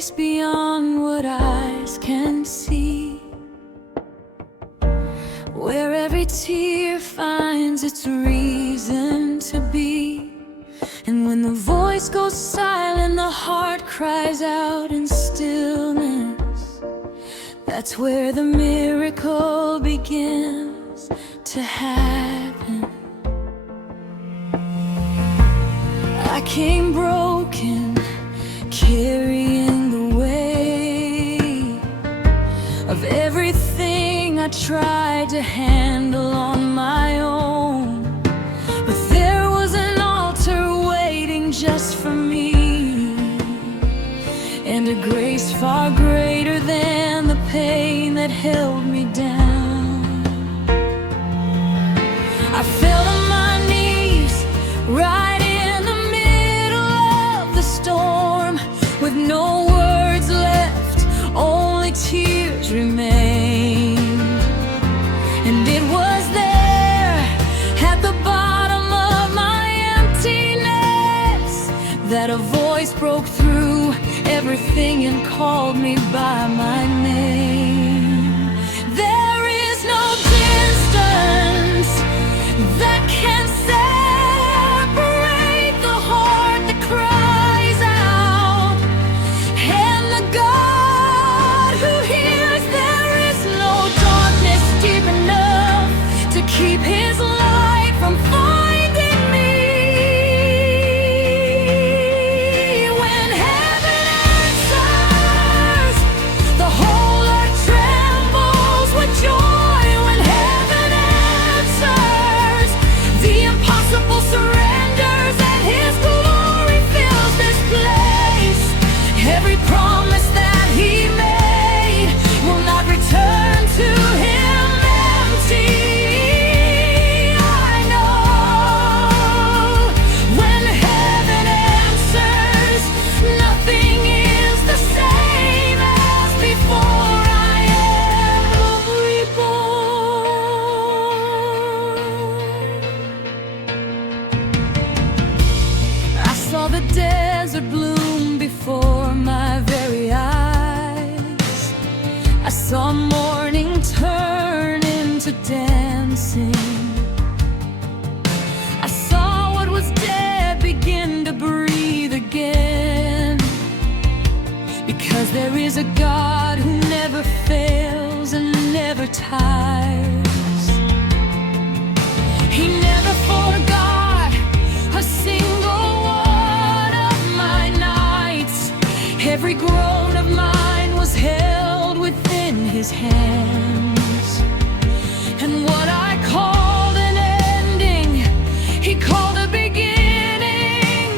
place beyond what eyes can see, where every tear finds its reason to be. And when the voice goes silent, the heart cries out in stillness. That's where the miracle begins to happen. I came broken, carrying the weight of everything I tried to handle on my own. But there was an altar waiting just for me, and a grace far greater than the pain that held me down. I fell on my knees right in the middle of the storm, with no words left, only tears remain. And it was there at the bottom of my emptiness that a voice broke through everything and called me by my name. There is no distance that can separate the heart that cries out and the God who hears. There is no darkness deep enough to keep His light from finding me. When heaven answers, the whole earth trembles with joy. When heaven answers, the impossible surrenders and His glory fills this place. Every promise that He made will not return to Him empty. I know when heaven answers, nothing is the same as before. I am reborn. I saw the desert bloom before my very eyes. I saw morning turn into dancing. I saw what was dead begin to breathe again. Because there is a God who never fails and never tires. He never forgot a single one of my nights. Every groan of mine was held within His hands. And what I called an ending, He called a beginning.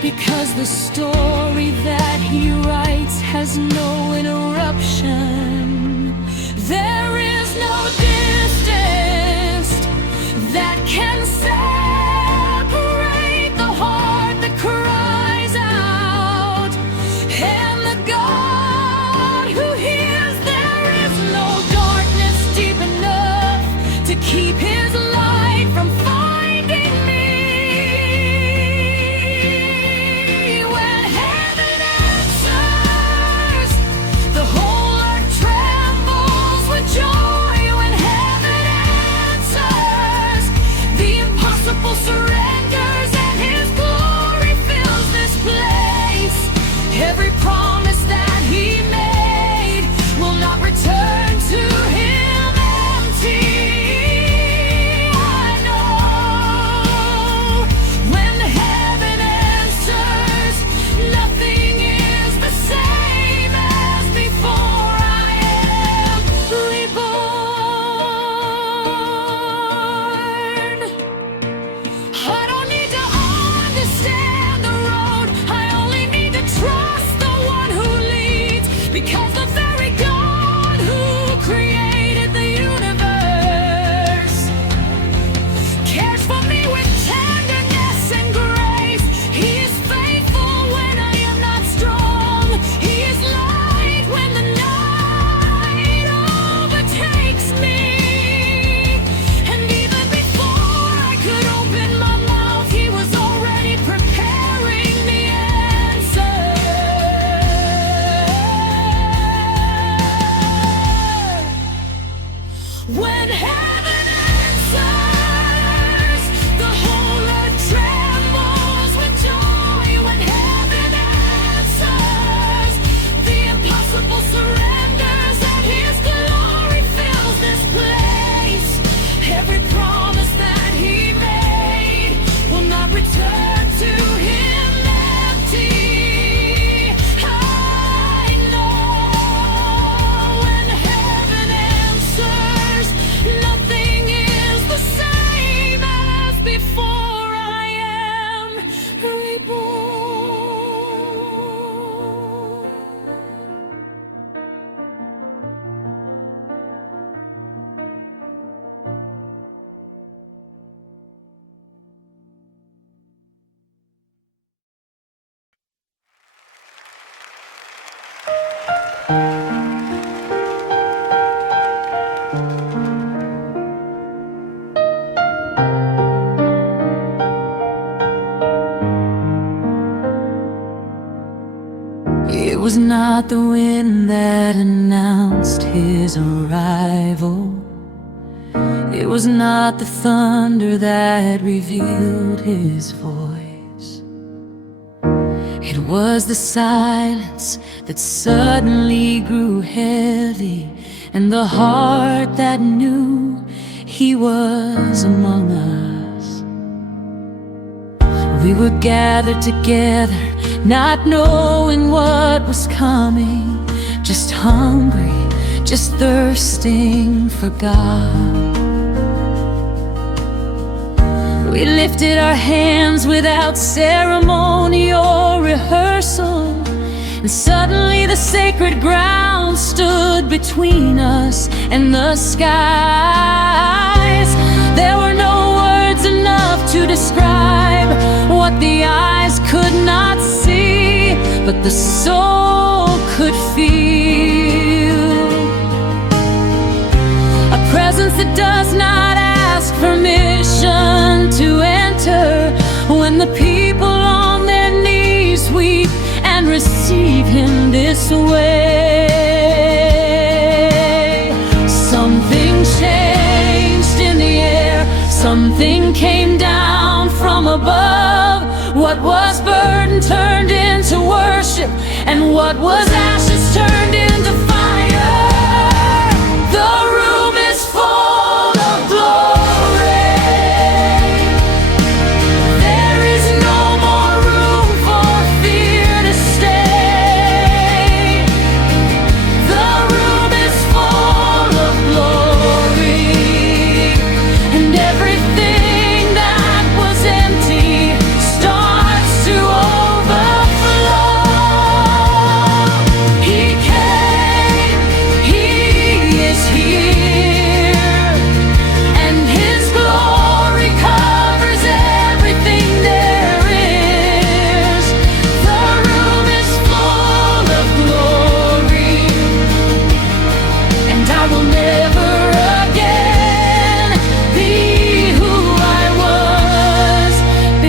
Because the story that He writes has no interruption. There is no distance that can separate the heart that cries out and the God who hears. There is no darkness deep enough to keep His light from finding me. When heaven answers, the whole earth trembles with joy. When heaven answers, the impossible It was not the wind that announced his arrival. It was not the thunder that revealed his voice. It was the silence that suddenly grew heavy, and the heart that knew he was among us. We were gathered together, not knowing what was coming, just hungry, just thirsting for God. We lifted our hands without ceremony or rehearsal, and suddenly the sacred ground stood between us and the skies. There were no words enough to describe what the eyes could not see, but the soul could feel. A presence that does not ask permission to enter, when the people on their knees weep and receive him this way. Something changed in the air, something came down from above. What was burden turned into worship, and what was ashes turned into fire. The room is full of glory. There is no more room for fear to stay. The room is full of glory, and everything that was empty starts to overflow. He came, he is here, and his glory covers everything there is. The room is full of glory, and I will never again be who I was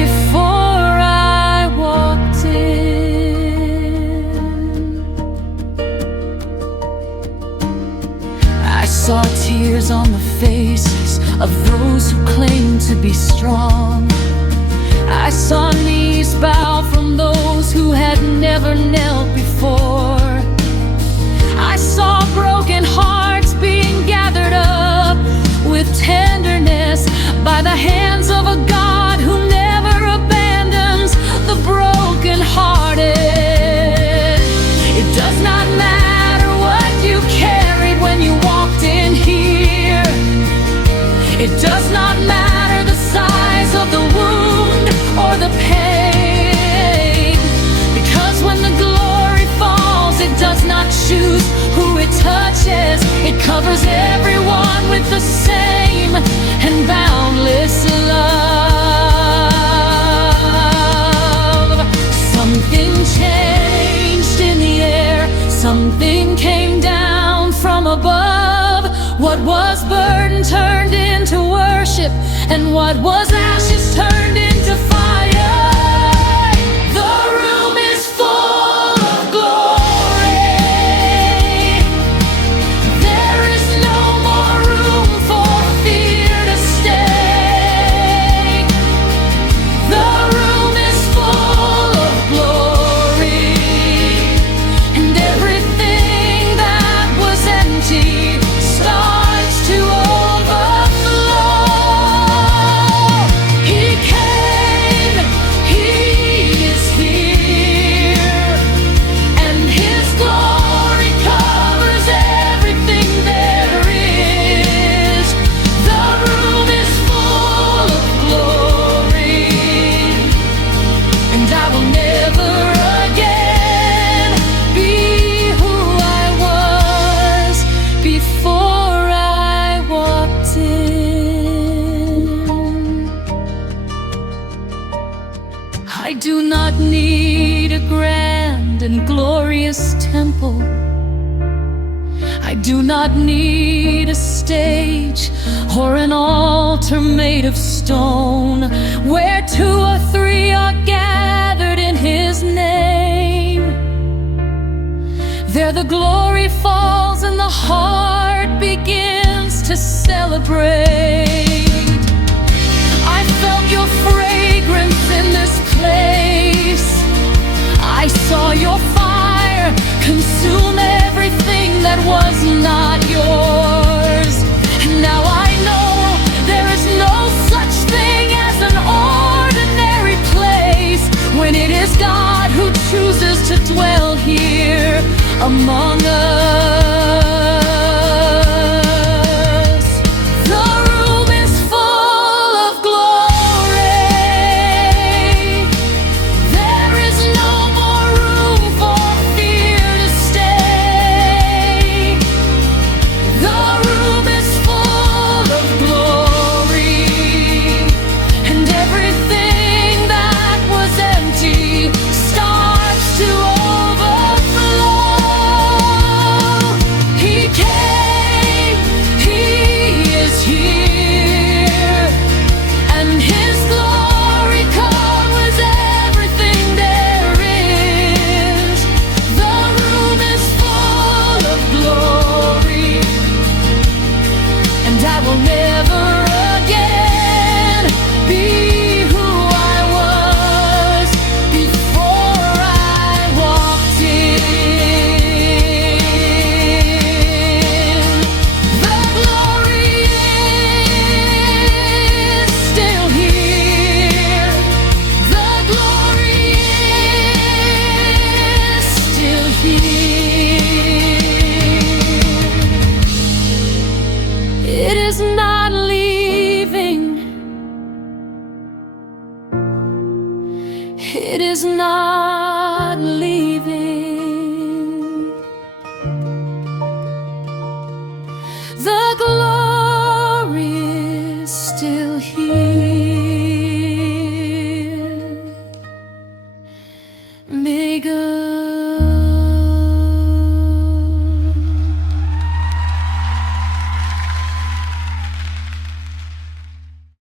before I walked in. I saw tears on the faces of those who claimed to be strong. I saw knees bow from those who had never knelt before. I saw broken hearts being gathered up with tenderness by the hands of a God who never abandons the broken-hearted. It does not matter what you carried when you walked in here. It does not matter the size of the wound or the pain, because when the glory falls, it does not choose who it touches. It covers everyone with the same and boundless love. Something changed in the air, something came down from above. What was burden turned into worship, and what was ashes turned into fire. The room is full of glory. There is no more room for fear to stay. The room is full of glory, and everything that was empty starts to overflow. He came, he is here, and his glory covers everything there is. The room is full of glory, and I will never again be who I was before I walked in. I do not need a grand and glorious temple. I do not need a stage or an altar made of stone, where 2 or 3 are gathered in his name. There the glory falls and the heart begins to celebrate. I felt your fragrance in this place. I saw your fire consume everything that was not yours. And now I know there is no such thing as an ordinary place when it is God who chooses to dwell here among us. The room is full of glory. There is no more room for fear to stay. The room is full of glory, and everything that was empty starts to not leaving. It is not leaving.